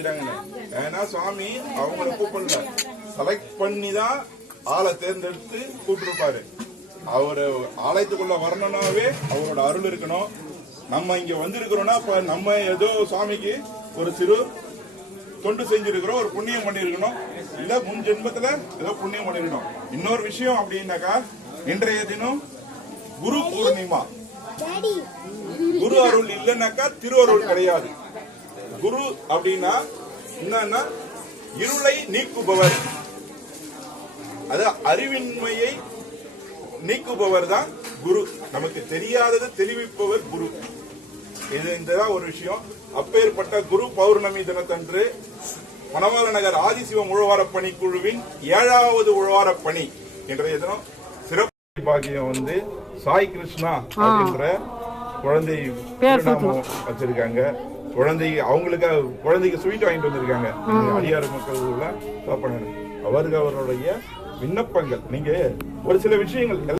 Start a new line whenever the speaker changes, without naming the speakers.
செஞ்சுட்டாங்கன்னு ஏன்னா சுவாமி அவங்கள கூப்பிடல. செலக்ட் பண்ணி தான் ஆளை தேர்ந்தெடுத்து கூப்பிட்டுருப்பாரு. அவர் ஆலயத்துக்குள்ள வரணும்னாவே அவரோட அருள் இருக்கணும். நம்ம இங்க வந்திருக்கிறோம்னா அப்ப நம்ம ஏதோ சுவாமிக்கு ஒரு சிறு தொண்டு செஞ்சிருக்கிறோம் ஒரு புண்ணியம் பண்ணிருக்கணும். இல்ல முன் ஜென்மத்துல ஏதோ புண்ணியம் பண்ணிருக்கணும். இன்னொரு விஷயம் அப்படின்னாக்கா இன்றைய தினம் குரு பூர்ணிமா. குரு அருள் இல்லைன்னாக்கா திரு அருள் கிடையாது. குரு அப்படின்னா என்னன்னா இருளை நீக்குபவர். அது அறிவின்மையை நீக்குபவர் தான் குரு. நமக்கு தெரியாதது தெளிவிப்பவர் குரு. இது இதுதான் ஒரு விஷயம். அப்பேற்பட்ட குரு பௌர்ணமி தினத்தன்று மணவாள நகர் ஆதிசிவம் உழவார பணி குழுவின் ஏழாவது உழவார பணி இன்றைய தினம் சிறப்பு பாக்கியம் வந்து சாய் கிருஷ்ணா அப்படின்ற குழந்தை வச்சிருக்காங்க. குழந்தை அவங்களுக்கு குழந்தைக்கு ஸ்வீட் வாங்கிட்டு வந்திருக்காங்க. அடியார் மக்கள் சாப்பாடு. அவருக்கு அவருடைய விண்ணப்பங்கள். நீங்க ஒரு சில விஷயங்கள்